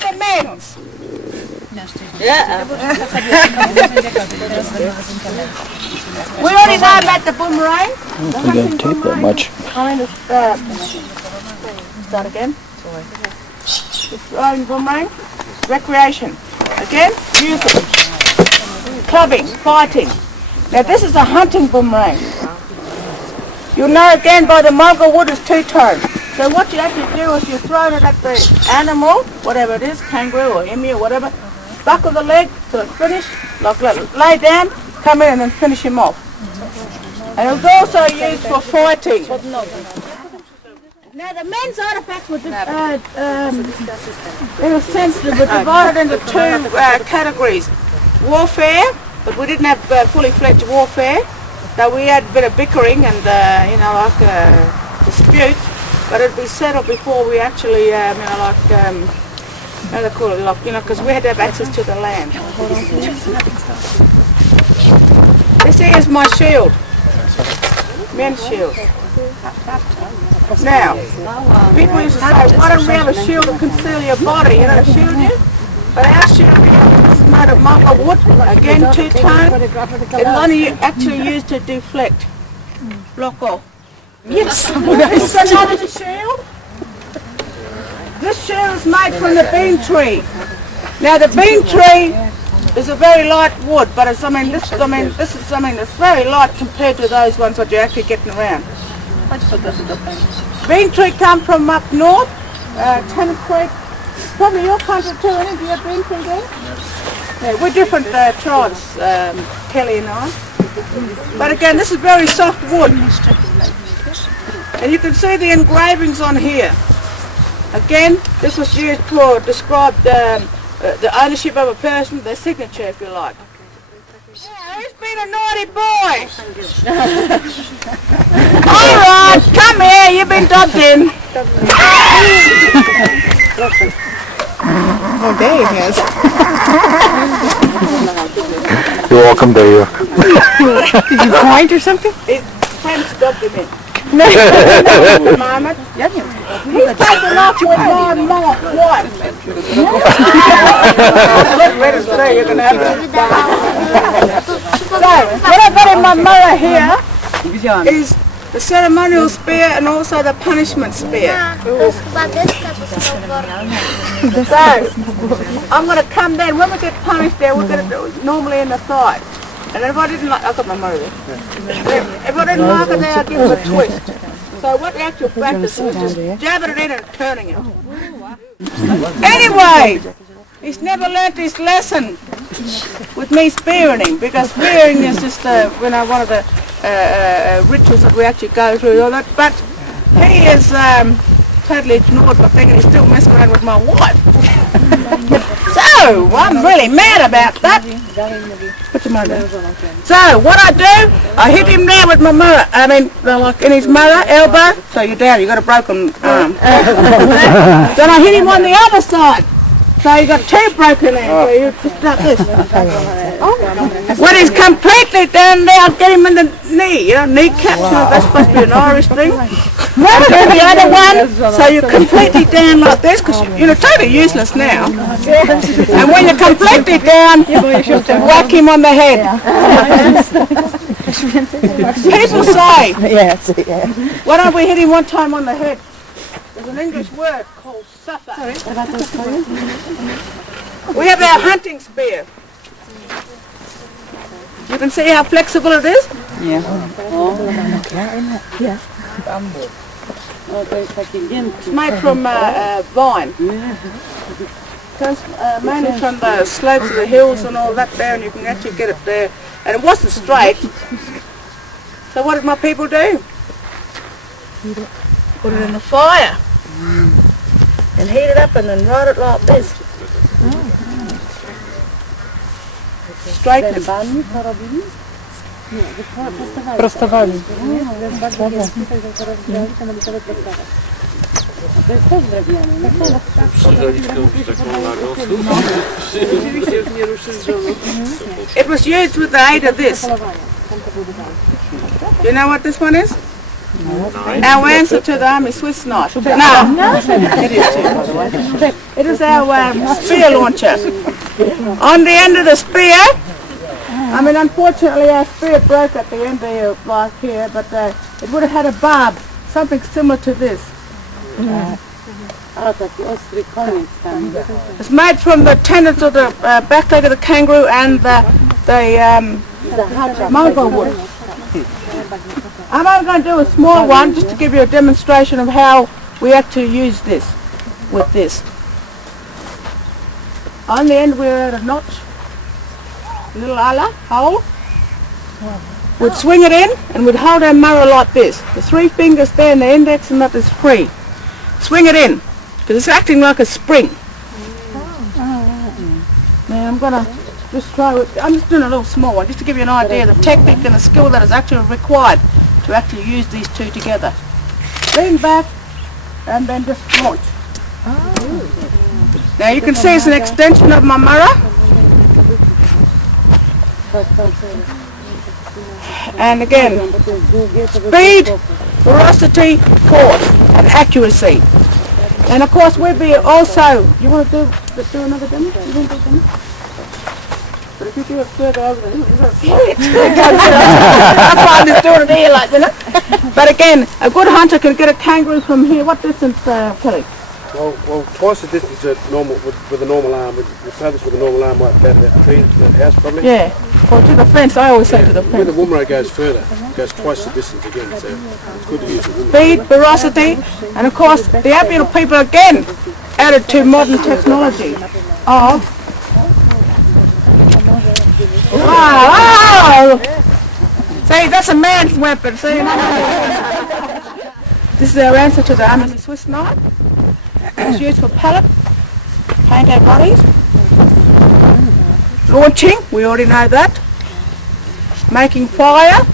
the men's. Yeah. We already know about the boomerang. I don't think I can tape that much. Start again. The throwing boomerang. Recreation. Again, music. Clubbing, fighting. Now this is a hunting boomerang. You'll know again by the mulga wood is two-toned. So what you actually do is you throw it at the animal, whatever it is, kangaroo or emu or whatever, buckle the leg till it's finished, like lay down, come in and then finish him off. And it's also used for fighting. Now the men's artifacts were, in a sense, they were divided into two categories. Warfare, but we didn't have fully fledged warfare. So we had a bit of bickering and, disputes, but it'd be settled before we actually, how they call it, because we had to have access to the land. This here is my shield, men's shield. Now, people used to say, why don't we have a shield to conceal your body, shield you? But our shield is made of mulga wood, again two-tone. It's only actually used to deflect, block off. Yes, this is another shield. This shield is made from the bean tree. Now the bean tree is a very light wood, but this is something that's very light compared to those ones that you're actually getting around. Bean tree come from up north, Tennant Creek, probably your country too, any of you have bean tree there? Yeah, we're different tribes, Kellie and I. But again, this is very soft wood. And you can see the engravings on here. Again, this was used to describe the ownership of a person, their signature if you like. Yeah, who's been a naughty boy? Alright, come here, you've been dubbed in. Oh, there he has. You're welcome, there. Did you point or something? His friends dubbed him in. No, Mama. He's taken off with my wife. So, what I've got in my mirror here is the ceremonial spear and also the punishment spear. So, I'm going to come down. When we get punished there, we're going to do it normally in the thigh. And if I didn't like, I've got my mirror there. If I didn't like it there, I'll give it a twist. So what the actual practice is just jabbing it in and turning it. Anyway, he's never learnt his lesson with me spearing him, because spearing is just one of the rituals that we actually go through. All that. But he is totally ignored my thing, and he's still messing around with my wife. So I'm really mad about that. What's the matter? So what I do, I hit him there with my mirror. Like in his mirror, elbow. So you're down. You got a broken arm. Then I hit him on the other side. So you got two broken ends. So you just like this. When he's completely down there, I'll get him in the knee. Kneecap. That's supposed to be an Irish thing. And then the other one, so you're completely down like this, because you're totally useless now. And when you're completely down, whack him on the head. People say, why don't we hit him one time on the head? There's an English word called suffer. We have our hunting spear. You can see how flexible it is? Yeah. It's made from vine. Mainly from the slopes of the hills and all that there, and you can actually get it there. And it wasn't straight. So what did my people do? Put it in the fire. And heat it up and then ride it like this. Straighten it. Prostowali. It was used with the aid of this. You know what this one is? Our answer to them is Swiss knife. No, it is too, by the way. It is our spear launcher. On the end of the spear, I mean, unfortunately our spear broke at the end there, like here, but it would have had a barb, something similar to this. It's made from the tendons of the back leg of the kangaroo and the mongrel wood. I'm only going to do a small one just to give you a demonstration of how we actually use this with this. On the end we're at a notch, a little hole. We'd swing it in and we'd hold our mirror like this. The 3 fingers there and the index and that is free. Swing it in because it's acting like a spring. Now I'm going to just try it. I'm just doing a little small one just to give you an idea of the technique and the skill that is actually required to actually use these two together. Lean back and then just launch. Now you can see it's an extension of my mirror. And again, speed, velocity, force, and accuracy. And of course we'll be also, you want to do another demo? You want to do a demo? But if you do it further over the hill, you've got to fly it. That's why I'm just doing it here like that. But again, a good hunter can get a kangaroo from here. What distance, Kellie? Well, twice the distance at normal with a normal arm. With this with a normal arm, might about that tree, the house probably. Yeah, or to the fence. I always say to the When fence. the woomera goes further, it goes twice the distance again. So it's good to use the woomera. Speed, velocity, and of course the Aboriginal people again added to modern technology of see, that's a man's weapon, see? This is our answer to the Army Swiss knife. It's used for pellet, paint our bodies. Launching, we already know that. Making fire.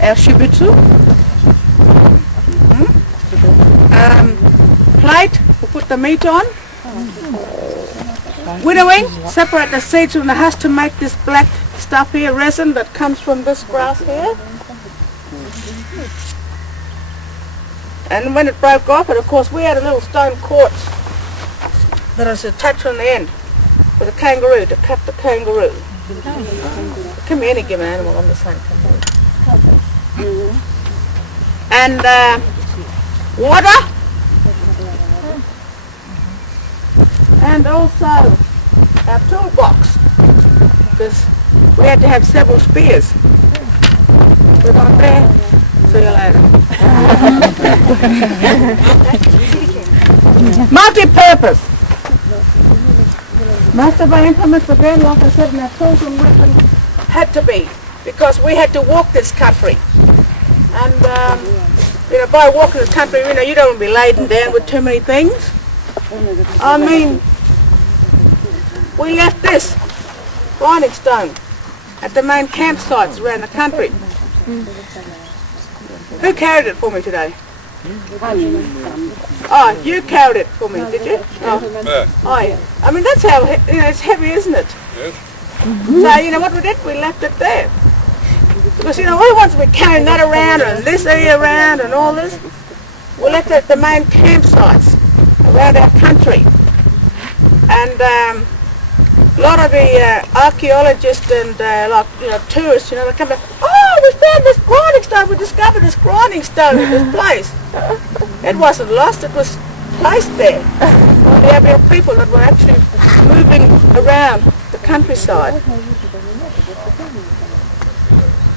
Our shibitsu. Plate, we'll put the meat on. Winnowing, separate the seeds from the husk to make this black stuff here, resin that comes from this grass here. And when it broke off, and of course we had a little stone quartz that was attached on the end with a kangaroo to cut the kangaroo. It can be any given animal on the same kangaroo. And water. And also our toolbox, because we had to have several spears. We're not there. See you later. Multi-purpose. Most of our implements again, like I said, in our tools and weapons had to be, because we had to walk this country. And by walking this country, you don't want to be laden down with too many things. I mean, we left this grinding stone at the main campsites around the country. Who carried it for me today? Oh, you carried it for me, did you? Oh, yeah. I mean, that's how, it's heavy, isn't it? So, what we did? We left it there. Because, who wants to be carrying that around and this area around and all this? We left it at the main campsites around our country. And a lot of the archaeologists and tourists, they come back, oh, we found this grinding stone, we discovered this grinding stone in this place. It wasn't lost, it was placed there. The Aboriginal people that were actually moving around the countryside.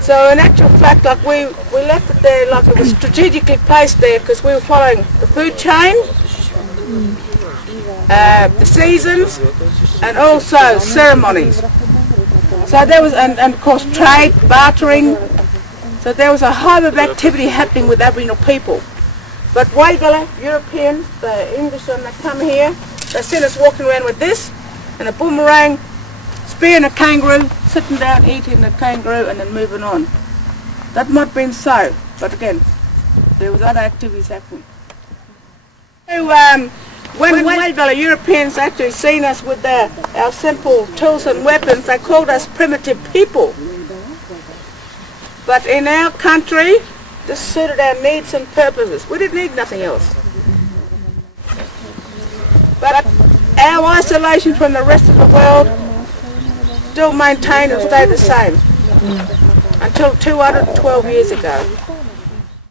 So in actual fact, we left it there like it was strategically placed there because we were following the food chain, the seasons, and also ceremonies. So there was, and of course trade, bartering. So there was a hive of activity happening with Aboriginal people. But Waigala, Europeans, the English when they come here, they seen us walking around with this and a boomerang, spearing a kangaroo, sitting down eating the kangaroo and then moving on. That might have been so, but again, there was other activities happening. So, when Waigala Europeans actually seen us with our simple tools and weapons, they called us primitive people. But in our country, this suited our needs and purposes. We didn't need nothing else. But our isolation from the rest of the world still maintained and stayed the same until 212 years ago.